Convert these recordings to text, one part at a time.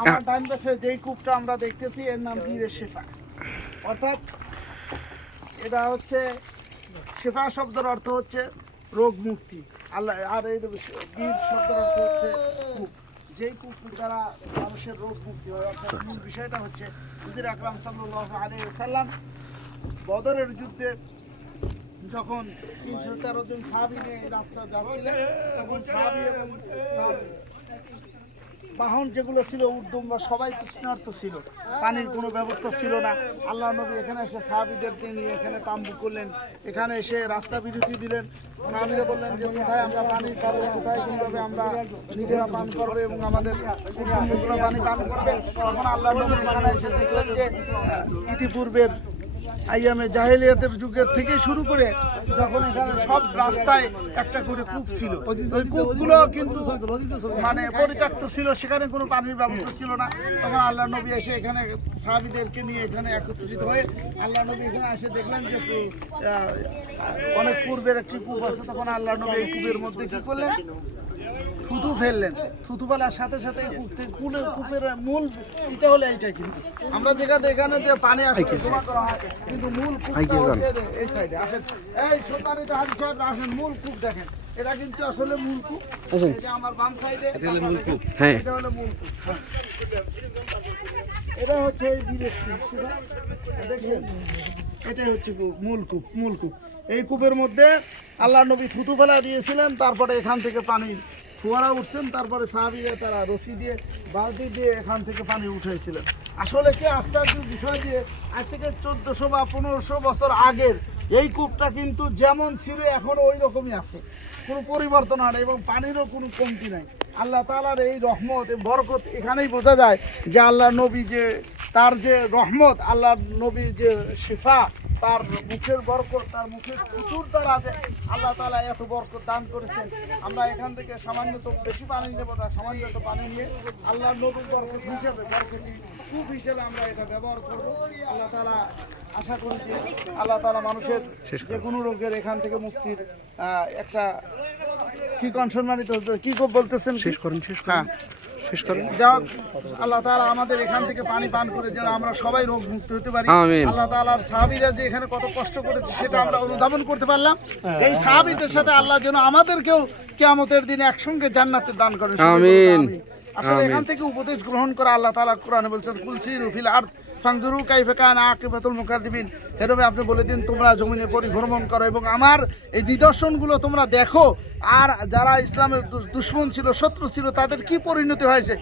আমার ডান পাশে যেই কূপটা আমরা দেখতেছি এর নাম বীরে শেফা, অর্থাৎ এটা হচ্ছে শেফা শব্দের অর্থ হচ্ছে রোগ মুক্তি। আল্লাহ আর এই বীর শব্দের অর্থ হচ্ছে কূপ, যেই কূপ দ্বারা মানুষের রোগ মুক্তি হয়। অর্থাৎ মূল বিষয়টা হচ্ছে হুজুর আকরাম সাল্লাল্লাহু আলাইহি ওয়াসাল্লাম বদরের যুদ্ধে যখন ৩১৩ জন সাহাবী নিয়ে রাস্তা যাচ্ছিলেন, তখন সাহাবী এবং বাহন যেগুলো ছিল উর্দুম বা সবাই তৃষ্ণার্ত ছিল, পানির কোনো ব্যবস্থা ছিল না। আল্লাহ নবী এখানে এসে সাহাবীদেরকে নিয়ে এখানে তাম্বু করলেন, এখানে এসে রাস্তা বিরতি দিলেন। সাহাবীরা বললেন যে কোথায় আমরা পানি পাবো, কোথায় কীভাবে আমরা নিজেরা পান করবো এবং আমাদের কুটুম্বরা পানি পান করবে। তখন আল্লাহ নবী এখানে এসে দেখলেন যে ইতিপূর্বের আইয়ামে জাহেলিয়াতের যুগের থেকে শুরু করে যখন এখানে সব রাস্তায় একটা করে কূপ ছিল, ওই কূপগুলো কিন্তু মানে পরিত্যক্ত ছিল, সেখানে কোনো পানির ব্যবস্থা ছিল না। তখন আল্লাহ নবী এসে এখানে সাহাবীদেরকে নিয়ে এখানে একত্রিত হয়ে আল্লাহ নবী এখানে এসে দেখলেন যে অনেক পূর্বের একটি কূপ আছে। তখন আল্লাহ নবী এই কূপের মধ্যে কি করলেন, থুতু ফেললেন। থুতু ফেলার সাথে সাথে কূপের মূল এটা হলো এইটা, কিন্তু আমরা যেখানে এখানে যে পানি আসে জমা করা হয়, কিন্তু মূল কূপটা হচ্ছে এই সাইডে। আসেন এই সম্মানিত হাজী সাহেব আসেন, মূল কূপ দেখেন, এটা কিন্তু আসলে মূল কূপ। এই যে আমার বাম সাইডে এটা হলো মূল কূপ, হ্যাঁ এটা হলো মূল কূপ। এটা হচ্ছে এই বীরের কূপ, দেখছেন, এটাই হচ্ছে মূল কূপ। মূল কূপ, এই কূপের মধ্যে আল্লাহ নবী থুতু ফেলা দিয়েছিলেন, তারপরে এখান থেকে পানি ফোয়ারা উঠছেন, তারপরে সাহাবীরা তারা রশি দিয়ে বালতি দিয়ে এখান থেকে পানি উঠাইছিলেন। আসলে কি আশ্চর্য বিষয় যে আজ থেকে 1400 বা 1500 বছর আগের এই কূপটা কিন্তু যেমন ছিল এখনও ওই রকমই আছে, কোনো পরিবর্তন হয় না এবং পানিরও কোনো কমতি নাই। আল্লাহ তাআলার এই রহমত বরকত এখানেই বোঝা যায় যে আল্লাহ নবী যে তার যে রহমত, আল্লাহ নবী যে শিফা, তার মুখের বরকত, তার মুখের প্রচুর দ্বারা যে আল্লাহ তাআলা এত বরকত দান করেছেন। আমরা এখান থেকে সামান্য তো বেশি পানি নেব না, সামান্য তো পানি নিয়ে আল্লাহ নবীর বরকত হিসেবে, বরকতি কূপ হিসেবে আমরা এটা ব্যবহার করব। আল্লাহ তাআলা আশা করি যে আল্লাহ তাআলা মানুষের যে কোনো রোগের এখান থেকে মুক্তির একটা কি সম্মানিত কি বলতেছেন, শেষ করুন। হ্যাঁ শেষ করুন। যাক, আল্লাহ তাআলা আমাদের এখান থেকে পানি পান করে যেন আমরা সবাই রোগ মুক্ত হতে পারি। আল্লাহ তাআলার সাহাবীরা যে এখানে কত কষ্ট করেছে সেটা আমরা অনুধাবন করতে পারলাম। এই সাহাবীদের সাথে আল্লাহ যেন আমাদেরকেও কিয়ামতের দিনে একসঙ্গে জান্নাতে দান করেন। আমিন। আসলে এখান থেকে উপদেশ গ্রহণ করা, আল্লাহ তাআলা কোরআনে বলছেন কুল সিরু ফিল আরদ ফানজুরু কাইফা কানা আকিবাতুল মুকাদ্দিবিন। এরবে আপনি বলে দিন তোমরা জমিনে পরিভ্রমণ করো এবং আমার এই নিদর্শনগুলো তোমরা দেখো, আর যারা ইসলামের দুশমন ছিল, শত্রু ছিল, তাদের কি পরিণতি হয়েছে।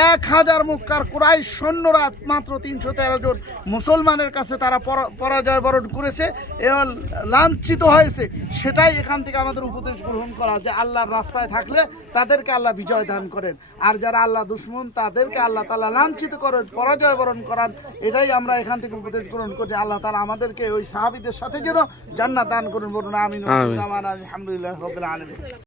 1000 মক্কার কুরাইশ সৈন্যরা মাত্র 313 জন মুসলমানের কাছে তারা পরাজয় বরণ করেছে এবং লাঞ্ছিত হয়েছে। সেটাই এখান থেকে আমাদের উপদেশ গ্রহণ করা যে আল্লাহর রাস্তায় থাকলে তাদেরকে আল্লাহ বিজয় দান করেন, আর যারা আল্লাহ দুশমন তাদেরকে আল্লাহ তাআলা লাঞ্ছিত করেন, পরাজয় বরণ করান। এটাই আমরা এখান থেকে উপদেশ গ্রহণ করি। আল্লাহ তাআলা আমাদেরকে ওই সাহাবীদের সাথে যেন জান্নাত দান করুন। বলুন আমিন। আলহামদুলিল্লাহ রাব্বিল আলামিন।